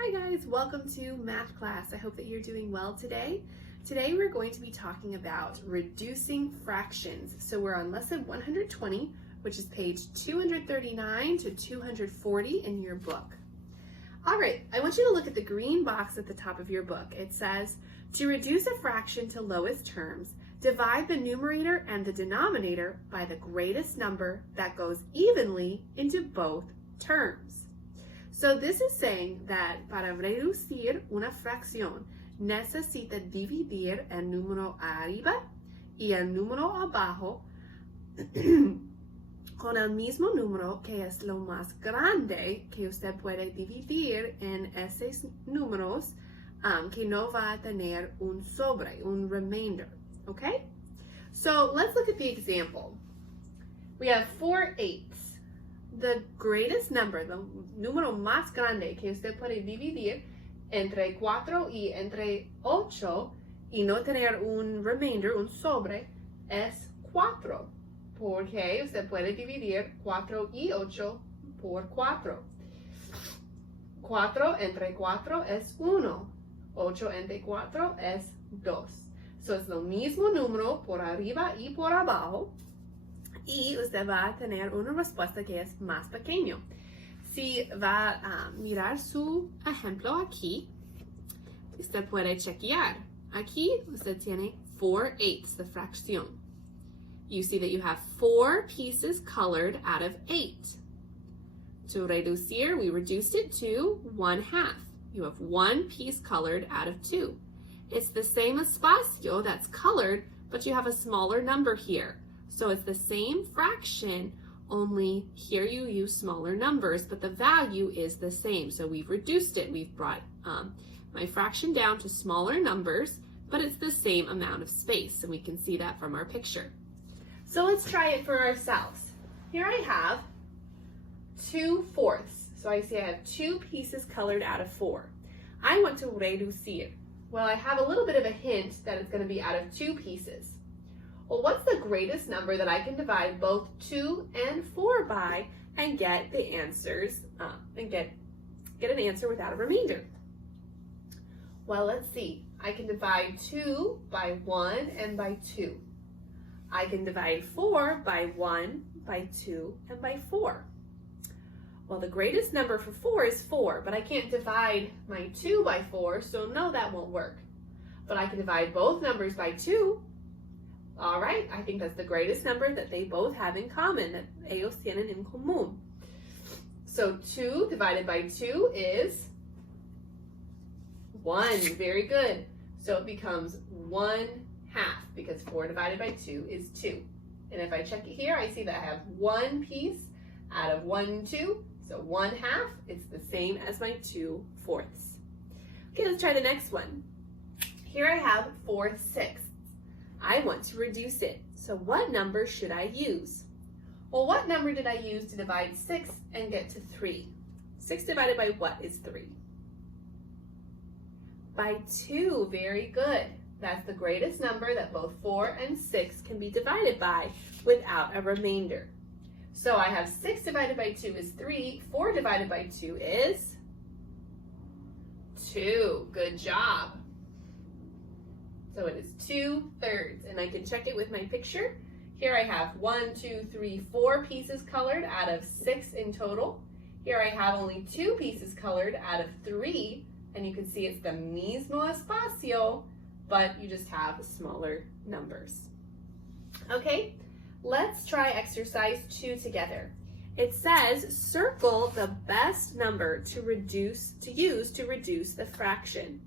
Hi guys, welcome to math class. I hope that you're doing well today. Today we're going to be talking about reducing fractions. So we're on lesson 120, which is page 239 to 240 in your book. All right, I want you to look at the green box at the top of your book. It says, to reduce a fraction to lowest terms, divide the numerator and the denominator by the greatest number that goes evenly into both terms. So this is saying that para reducir una fracción necesita dividir el número arriba y el número abajo con el mismo número que es lo más grande que usted puede dividir en esos números que no va a tener un sobre, un remainder, okay? So let's look at the example. We have 4 eighths. The greatest number, the número más grande que usted puede dividir entre 4 y entre 8 y no tener un remainder, un sobre, es 4. Porque usted puede dividir 4 y 8 por 4. 4 entre 4 es 1. 8 entre 4 es 2. So es lo mismo número por arriba y por abajo. Y usted va a tener una respuesta que es más pequeño. Si va a mirar su ejemplo aquí, usted puede chequear. Aquí usted tiene 4 eighths, the fracción. You see that you have 4 pieces colored out of 8. To reducir, we reduced it to 1/2. You have 1 piece colored out of 2. It's the same espacio that's colored, but you have a smaller number here. So it's the same fraction, only here you use smaller numbers, but the value is the same. So we've reduced it. We've brought my fraction down to smaller numbers, but it's the same amount of space, and we can see that from our picture. So let's try it for ourselves. Here I have 2/4. So I see I have 2 pieces colored out of 4. I want to reducir. Well, I have a little bit of a hint that it's going to be out of 2 pieces. Well, what's the greatest number that I can divide both 2 and 4 by and get the answers, and get an answer without a remainder? Well, let's see. I can divide 2 by 1 and by 2. I can divide 4 by 1, by 2, and by 4. Well, the greatest number for 4 is 4, but I can't divide my 2 by 4, so no, that won't work. But I can divide both numbers by 2. All right, I think that's the greatest number that they both have in common, that ellos tienen en común. So 2 divided by 2 is 1. Very good. So it becomes 1/2 because 4 divided by 2 is 2. And if I check it here, I see that I have 1 piece out of 1 and 2. So 1/2, it's the same as my 2/4. Okay, let's try the next one. Here I have 4/6. I want to reduce it. So what number should I use? Well, what number did I use to divide 6 and get to 3? 6 divided by what is 3? By 2. Very good. That's the greatest number that both 4 and 6 can be divided by without a remainder. So I have 6 divided by 2 is 3. 4 divided by 2 is 2. Good job. So it is 2/3, and I can check it with my picture. Here I have 1, 2, 3, 4 pieces colored out of 6 in total. Here I have only 2 pieces colored out of 3, and you can see it's the mismo espacio, but you just have smaller numbers. Okay, let's try exercise 2 together. It says circle the best number to use to reduce the fraction.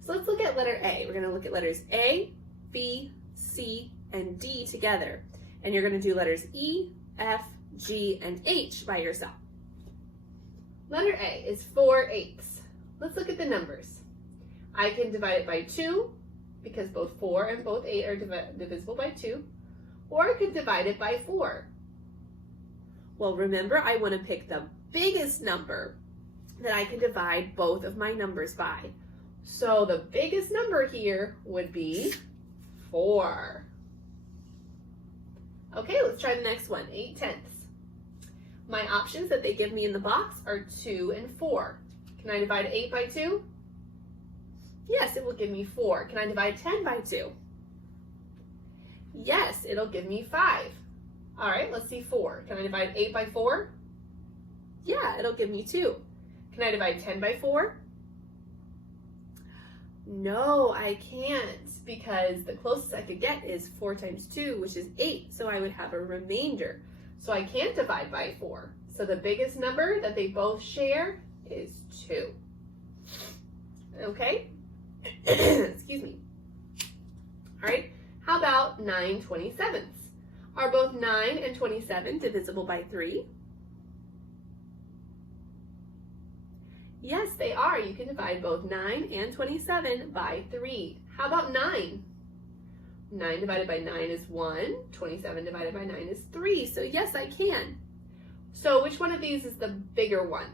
So let's look at letter A. We're going to look at letters A, B, C, and D together. And you're going to do letters E, F, G, and H by yourself. Letter A is 4/8. Let's look at the numbers. I can divide it by 2 because both 4 and both 8 are divisible by 2. Or I could divide it by 4. Well, remember, I want to pick the biggest number that I can divide both of my numbers by. So the biggest number here would be 4. Okay, let's try the next one, 8/10. My options that they give me in the box are 2 and 4. Can I divide 8 by 2? Yes, it will give me 4. Can I divide 10 by 2? Yes, it'll give me 5. All right, let's see 4. Can I divide 8 by 4? Yeah, it'll give me 2. Can I divide 10 by 4? No, I can't, because the closest I could get is 4 times 2, which is 8, so I would have a remainder. So I can't divide by 4. So the biggest number that they both share is 2. Okay? Excuse me. All right, how about 9 27ths? Are both 9 and 27 divisible by 3? Yes, they are. You can divide both 9 and 27 by 3. How about 9? 9 divided by 9 is 1. 27 divided by 9 is 3. So yes, I can. So which one of these is the bigger one?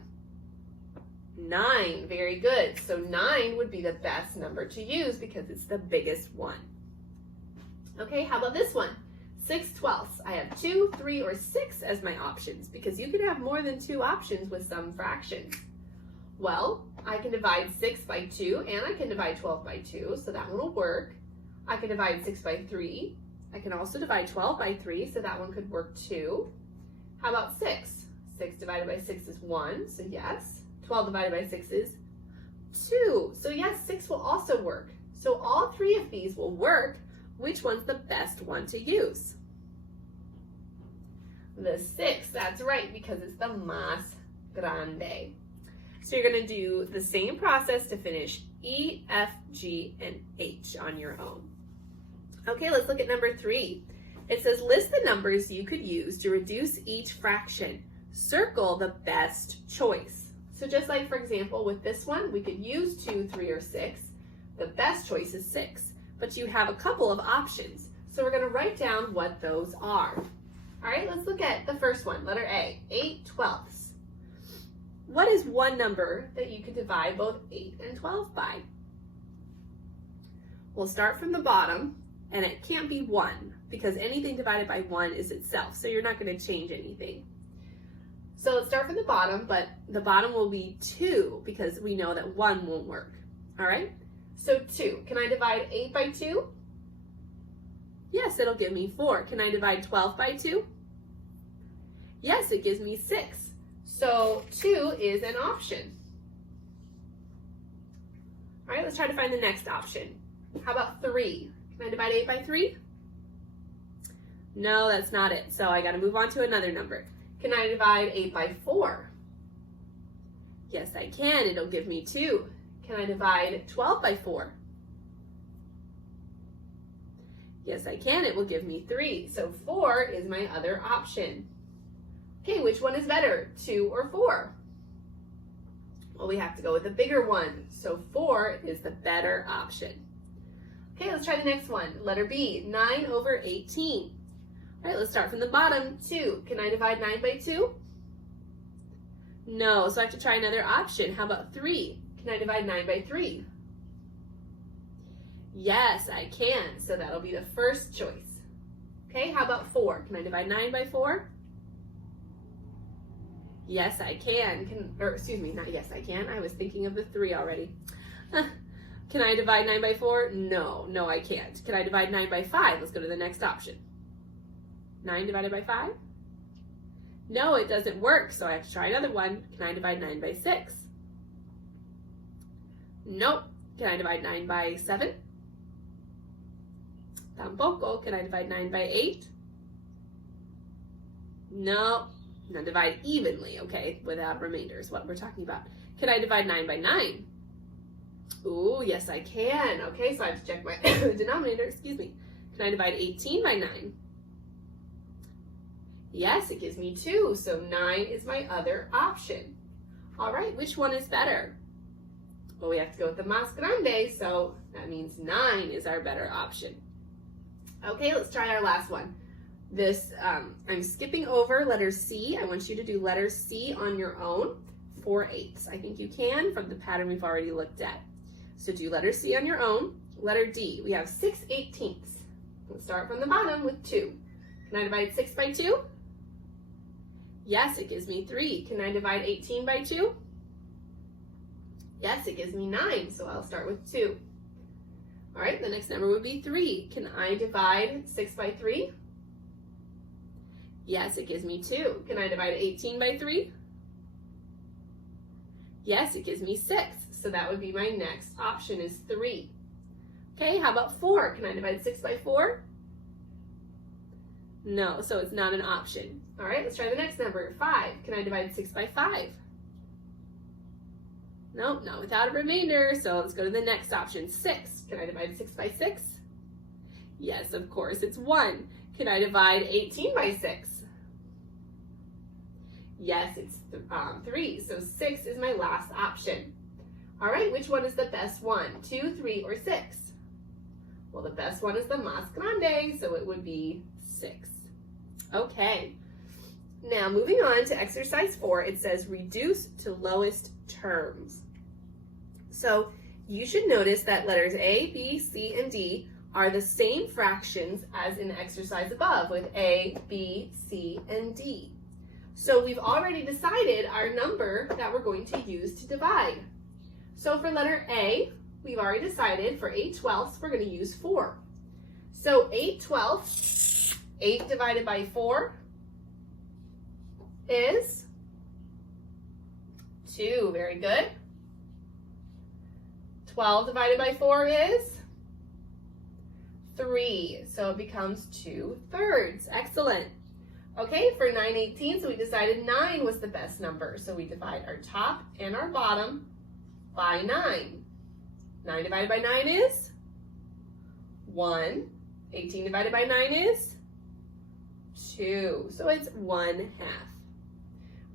9. Very good. So 9 would be the best number to use because it's the biggest one. Okay, how about this one? 6 12ths. I have 2, 3, or 6 as my options because you can have more than 2 options with some fractions. Well, I can divide 6 by 2 and I can divide 12 by 2, so that one will work. I can divide 6 by 3. I can also divide 12 by 3, so that one could work too. How about 6? 6 divided by 6 is 1, so yes. 12 divided by 6 is 2, so yes, 6 will also work. So all 3 of these will work. Which one's the best one to use? The 6, that's right, because it's the más grande. So you're going to do the same process to finish E, F, G, and H on your own. Okay, let's look at number 3. It says list the numbers you could use to reduce each fraction. Circle the best choice. So just like, for example, with this one, we could use 2, 3, or 6. The best choice is 6, but you have a couple of options. So we're going to write down what those are. All right, let's look at the first one, letter A, 8 12ths. What is one number that you could divide both 8 and 12 by? We'll start from the bottom, and it can't be 1 because anything divided by 1 is itself, so you're not going to change anything. So let's start from the bottom, but the bottom will be 2 because we know that 1 won't work. All right? So 2. Can I divide 8 by 2? Yes, it'll give me 4. Can I divide 12 by 2? Yes, it gives me 6. So 2 is an option. All right, let's try to find the next option. How about 3? Can I divide 8 by 3? No, that's not it. So I got to move on to another number. Can I divide 8 by 4? Yes, I can. It'll give me 2. Can I divide 12 by 4? Yes, I can. It will give me 3. So 4 is my other option. Okay, which one is better, 2 or 4? Well, we have to go with the bigger one. So 4 is the better option. Okay, let's try the next one. Letter B, 9 over 18. All right, let's start from the bottom. 2. Can I divide 9 by 2? No, so I have to try another option. How about 3? Can I divide 9 by 3? Yes, I can. So that'll be the first choice. Okay, how about 4? Can I divide 9 by 4? Yes, I can. Excuse me, not yes, I can. I was thinking of the 3 already. Can I divide 9 by 4? No, I can't. Can I divide 9 by 5? Let's go to the next option. 9 divided by 5? No, it doesn't work, so I have to try another one. Can I divide 9 by 6? Nope. Can I divide 9 by 7? Tampoco. Can I divide 9 by 8? No. Now divide evenly, okay, without remainders, what we're talking about. Can I divide 9 by 9? Ooh, yes I can. Okay, so I have to check my denominator, excuse me. Can I divide 18 by 9? Yes, it gives me 2, so 9 is my other option. All right, which one is better? Well, we have to go with the más grande, so that means 9 is our better option. Okay, let's try our last one. I'm skipping over letter C. I want you to do letter C on your own, 4/8. I think you can from the pattern we've already looked at. So do letter C on your own. Letter D, we have 6/18. Let's start from the bottom with 2. Can I divide 6 by 2? Yes, it gives me 3. Can I divide 18 by 2? Yes, it gives me 9, so I'll start with 2. All right, the next number would be 3. Can I divide 6 by 3? Yes, it gives me 2. Can I divide 18 by 3? Yes, it gives me 6. So that would be my next option is 3. Okay, how about 4? Can I divide 6 by 4? No, so it's not an option. All right, let's try the next number, 5. Can I divide 6 by 5? Nope, not without a remainder, so let's go to the next option, 6. Can I divide 6 by 6? Yes, of course, it's 1. Can I divide 18 by 6? Yes, it's 3, so 6 is my last option. All right, which one is the best one, 2, 3, or 6? Well, the best one is the más grande, so it would be 6. Okay, now moving on to exercise 4, it says reduce to lowest terms. So you should notice that letters A, B, C, and D are the same fractions as in the exercise above with A, B, C, and D. So we've already decided our number that we're going to use to divide. So for letter A, we've already decided for 8/12 we're going to use 4. So 8/12, 8 divided by 4 is 2. Very good. 12 divided by 4 is 3. So it becomes 2/3. Excellent. Okay, for 9/18, so we decided 9 was the best number. So we divide our top and our bottom by 9. 9 divided by 9 is 1. 18 divided by 9 is 2. So it's 1/2.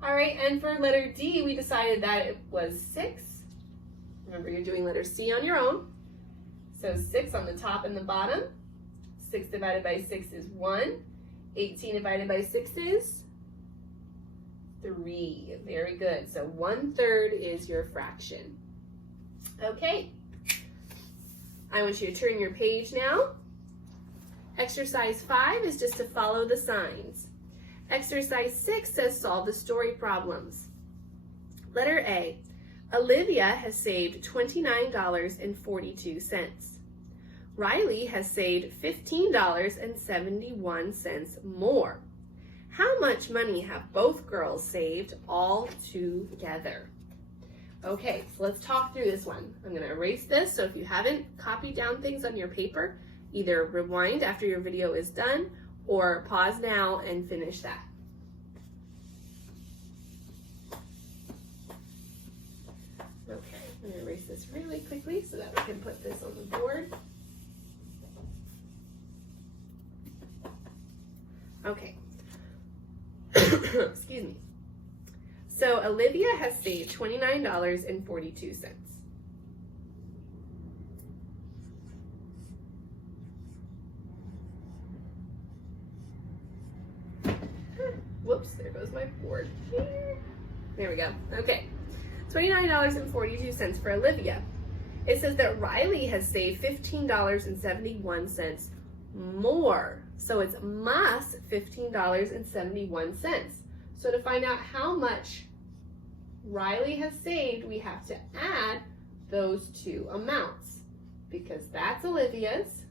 All right, and for letter D, we decided that it was 6. Remember, you're doing letter C on your own. So 6 on the top and the bottom. 6 divided by 6 is 1. 18 divided by 6 is 3. Very good. So 1/3 is your fraction. Okay. I want you to turn your page now. Exercise 5 is just to follow the signs. Exercise 6 says solve the story problems. Letter A, Olivia has saved $29.42. Riley has saved $15.71 more. How much money have both girls saved all together? Okay, so let's talk through this one. I'm going to erase this, so if you haven't copied down things on your paper, either rewind after your video is done or pause now and finish that. Okay, I'm going to erase this really quickly so that we can put this on the board. Okay. Excuse me. So Olivia has saved $29.42. Whoops, there goes my board. There we go. Okay. $29.42 for Olivia. It says that Riley has saved $15.71 more. So it's más $15.71. So to find out how much Riley has saved, we have to add those two amounts because that's Olivia's.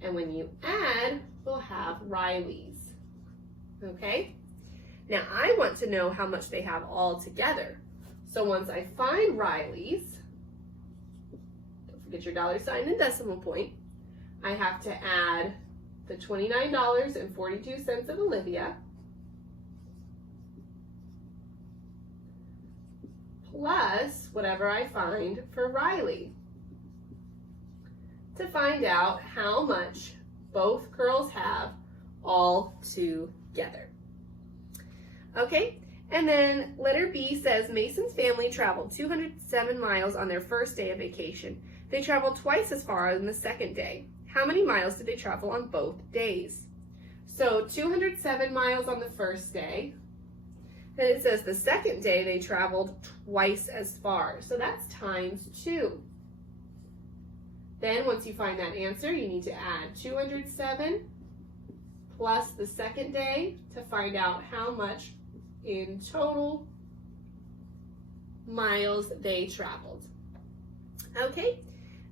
And when you add, we'll have Riley's. Okay? Now I want to know how much they have all together. So once I find Riley's, don't forget your $ and decimal point, I have to add the $29.42 of Olivia plus whatever I find for Riley to find out how much both girls have all together. Okay, and then letter B says Mason's family traveled 207 miles on their first day of vacation. They traveled twice as far on the second day. How many miles did they travel on both days? So 207 miles on the first day. Then it says the second day they traveled twice as far. So that's times 2. Then once you find that answer, you need to add 207 plus the second day to find out how much in total miles they traveled. Okay,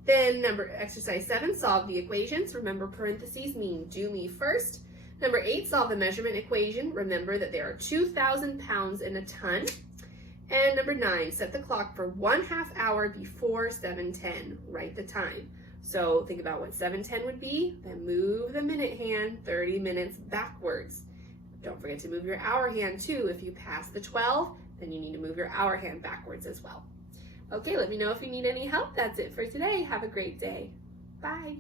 then exercise 7, solve the equations. Remember, parentheses mean do me first. Number 8, solve the measurement equation. Remember that there are 2,000 pounds in a ton. And number 9, set the clock for 1/2 hour before 7:10. Write the time. So think about what 7:10 would be, then move the minute hand 30 minutes backwards. Don't forget to move your hour hand too. If you pass the 12, then you need to move your hour hand backwards as well. Okay, let me know if you need any help. That's it for today. Have a great day. Bye.